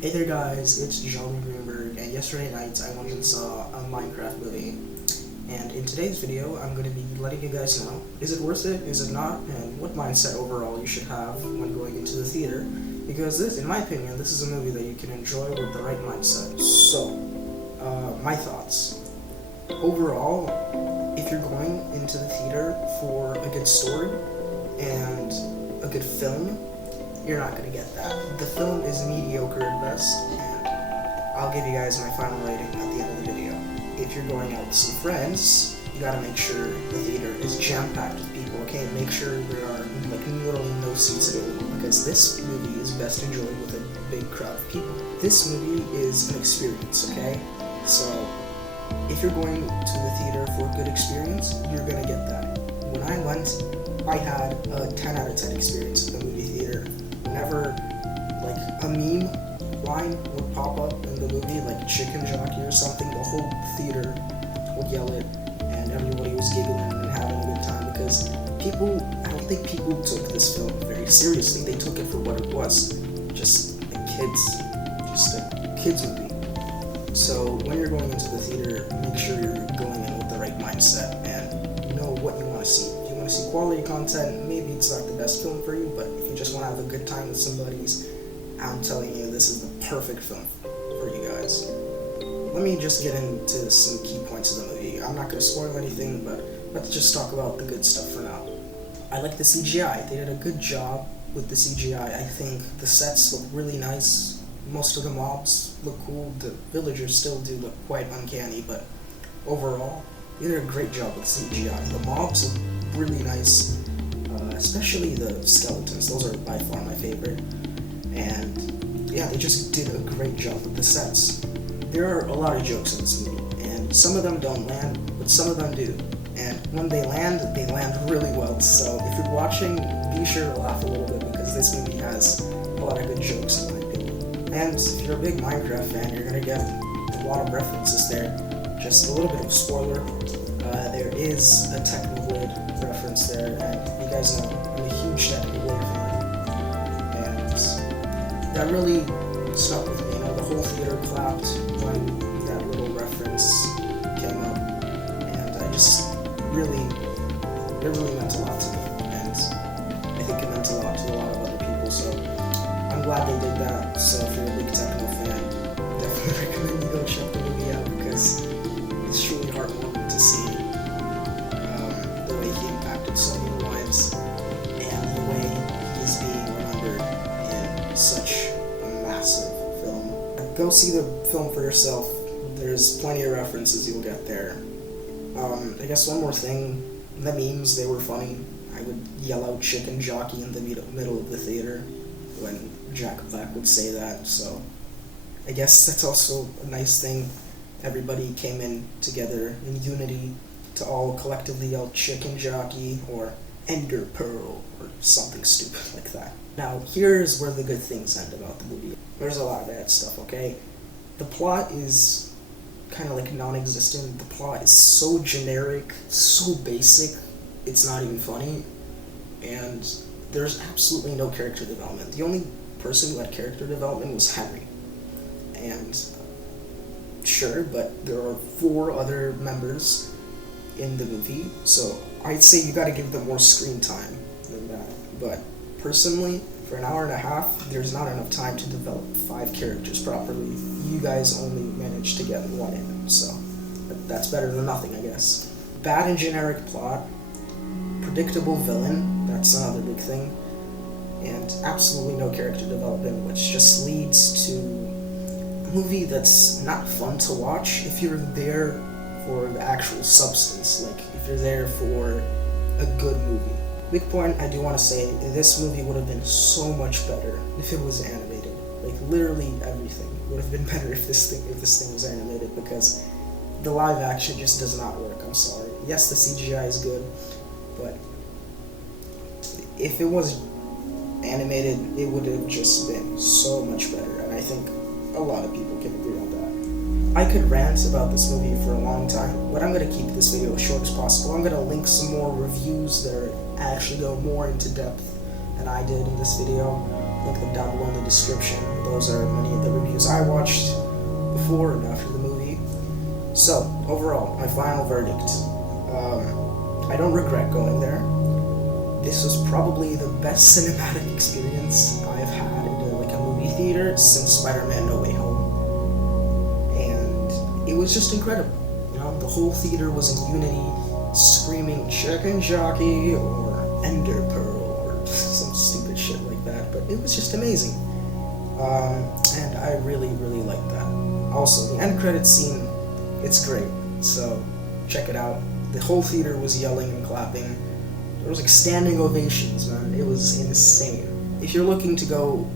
Hey there guys, it's Jolly Greenberg, and yesterday night I went and saw a Minecraft movie. And in today's video, I'm going to be letting you guys know, is it worth it, is it not, and what mindset overall you should have when going into the theater. Because this, in my opinion, this is a movie that you can enjoy with the right mindset. So, my thoughts. Overall, if you're going into the theater for a good story and a good film, you're not going to get that. The film is mediocre at best, and I'll give you guys my final rating at the end of the video. If you're going out with some friends, you gotta make sure the theater is jam-packed with people, okay? Make sure there are literally no seats available, because this movie is best enjoyed with a big crowd of people. This movie is an experience, okay? So, if you're going to the theater for a good experience, you're gonna get that. When I went, I had a 10 out of 10 experience at the movie theater. Whenever, a meme line would pop up in the movie, like chicken jockey or something, the whole theater would yell it, and everybody was giggling and having a good time, because I don't think people took this film very seriously. They took it for what it was, just a kids movie. So when you're going into the theater, make sure you're going in with the right mindset and know what you want to see. If you want to see quality content, maybe it's not the best film for you, but if you just want to have a good time with somebody's, I'm telling you, this is the perfect film for you guys. Let me just get into some key points of the movie. I'm not going to spoil anything, but let's just talk about the good stuff for now. I like the CGI. They did a good job with the CGI. I think the sets look really nice. Most of the mobs look cool. The villagers still do look quite uncanny, but overall, they did a great job with CGI. The mobs look really nice, especially the skeletons. Those are by far my favorite. And yeah, they just did a great job with the sets. There are a lot of jokes in this movie, and some of them don't land, but some of them do. And when they land really well. So if you're watching, be sure to laugh a little bit, because this movie has a lot of good jokes in my opinion. And if you're a big Minecraft fan, you're gonna get a lot of references there. Just a little bit of a spoiler. There is a Technoblade reference there, and you guys know I'm a huge Technoblade fan. And that really stuck with me. The whole theater clapped when that little reference came up, and it really meant a lot to me, and I think it meant a lot to a lot of other people, so I'm glad they did that. So if you're a big techno fan, definitely recommend you go check the movie out, because it's truly heartwarming to see the way he impacted so many lives, and the way he's being remembered in such a massive film. Go see the film for yourself. There's plenty of references you'll get there. I guess one more thing, the memes, they were funny. I would yell out chicken jockey in the middle of the theater when Jack Black would say that, so I guess that's also a nice thing. Everybody came in together in unity to all collectively yell chicken jockey or ender pearl or something stupid like that. Now, here's where the good things end about the movie. There's a lot of bad stuff, okay? The plot is kind of non-existent. The plot is so generic, so basic, it's not even funny, and there's absolutely no character development. The only person who had character development was Henry. And sure, but there are 4 other members in the movie, so I'd say you gotta give them more screen time than that. But personally, for an hour and a half, there's not enough time to develop 5 characters properly. You guys only managed to get 1 in, so that's better than nothing, I guess. Bad and generic plot, predictable villain, that's another big thing, and absolutely no character development, which just leads to a movie that's not fun to watch if you're there for the actual substance, if you're there for a good movie. Big point, I do want to say, this movie would have been so much better if it was animated. Literally everything would have been better if this thing was animated, because the live action just does not work, I'm sorry. Yes, the CGI is good, but if it was animated, it would have just been so much better, and I think a lot of people can agree on that. I could rant about this movie for a long time, but I'm going to keep this video as short as possible. I'm going to link some more reviews that actually go more into depth than I did in this video. Link them down below in the description. those are many of the reviews I watched before and after the movie. So, overall, my final verdict. I don't regret going there. This was probably the best cinematic experience I've had in a movie theater since Spider-Man No Way Home. And it was just incredible. The whole theater was in unity, screaming chicken jockey or ender pearl or some stupid shit like that, but it was just amazing. And I really, really liked that. Also, the end credits scene, it's great, so check it out. The whole theater was yelling and clapping. There was standing ovations, man. It was insane. If you're looking to go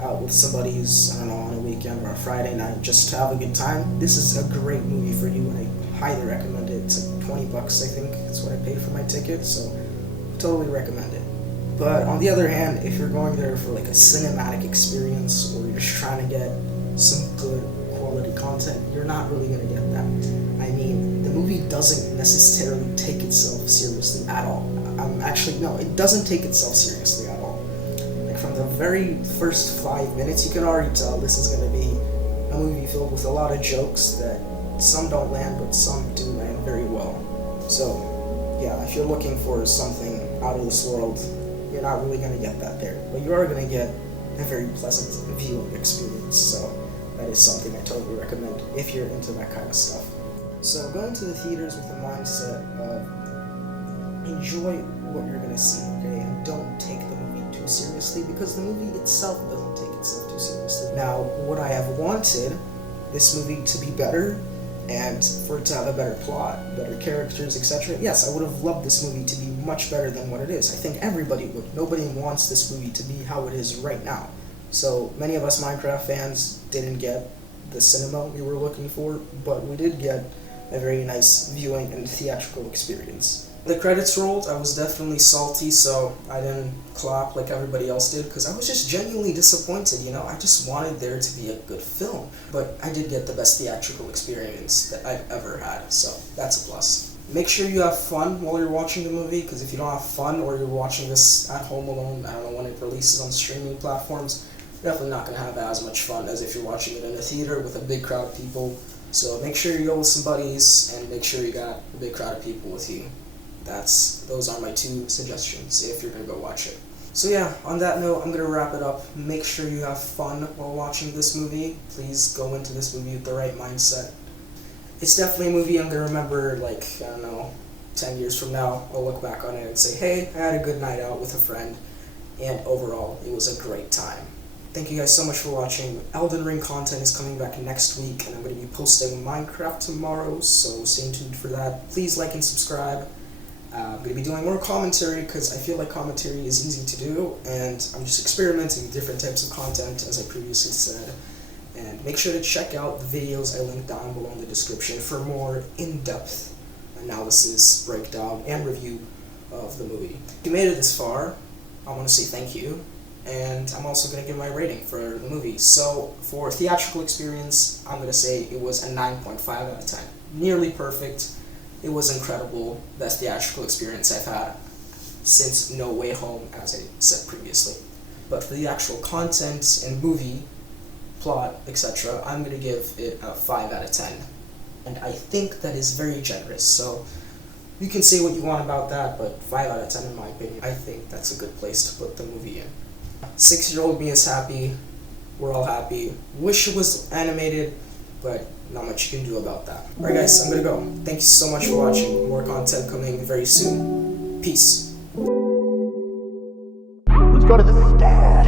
out with somebody who's, on a weekend or a Friday night just to have a good time, this is a great movie for you, and I highly recommend it. It's $20, I think. That's what I paid for my ticket, so totally recommend it. But on the other hand, if you're going there for a cinematic experience, or you're just trying to get some good quality content, you're not really going to get that. I mean, the movie doesn't necessarily take itself seriously at all. No, it doesn't take itself seriously at all. From the very first 5 minutes, you can already tell this is going to be a movie filled with a lot of jokes that some don't land, but some do land very well. So, yeah, if you're looking for something out of this world, you're not really going to get that there. But you are going to get a very pleasant viewing experience, so that is something I totally recommend if you're into that kind of stuff. So go into the theaters with the mindset of enjoy what you're going to see, okay? And don't take the movie too seriously, because the movie itself doesn't take itself too seriously. Now, would I have wanted this movie to be better and for it to have a better plot, better characters, etc.? Yes, I would have loved this movie to be much better than what it is. I think everybody would. Nobody wants this movie to be how it is right now. So many of us Minecraft fans didn't get the cinema we were looking for, but we did get a very nice viewing and theatrical experience. The credits rolled, I was definitely salty, so I didn't clap like everybody else did, because I was just genuinely disappointed, I just wanted there to be a good film. But I did get the best theatrical experience that I've ever had, so that's a plus. Make sure you have fun while you're watching the movie, because if you don't have fun, or you're watching this at home alone, I don't know when it releases on streaming platforms, you're definitely not going to have as much fun as if you're watching it in a theater with a big crowd of people. So make sure you go with some buddies, and make sure you got a big crowd of people with you. Those are my 2 suggestions if you're going to go watch it. So yeah, on that note, I'm going to wrap it up. Make sure you have fun while watching this movie. Please go into this movie with the right mindset. It's definitely a movie I'm going to remember, 10 years from now. I'll look back on it and say, hey, I had a good night out with a friend, and overall, it was a great time. Thank you guys so much for watching. Elden Ring content is coming back next week, and I'm going to be posting Minecraft tomorrow, so stay tuned for that. Please like and subscribe. I'm going to be doing more commentary, because I feel like commentary is easy to do, and I'm just experimenting with different types of content, as I previously said. And make sure to check out the videos I linked down below in the description for more in-depth analysis, breakdown, and review of the movie. If you made it this far, I want to say thank you, and I'm also going to give my rating for the movie. So, for theatrical experience, I'm going to say it was a 9.5 out of 10. Nearly perfect. It was incredible. Best theatrical experience I've had since No Way Home, as I said previously. But for the actual content and movie, plot, etc., I'm going to give it a 5 out of 10. And I think that is very generous, so you can say what you want about that, but 5 out of 10 in my opinion. I think that's a good place to put the movie in. 6-year-old me is happy. We're all happy. Wish it was animated, but not much you can do about that. Alright guys, I'm gonna go. Thank you so much for watching. More content coming very soon. Peace. Let's go to the stash.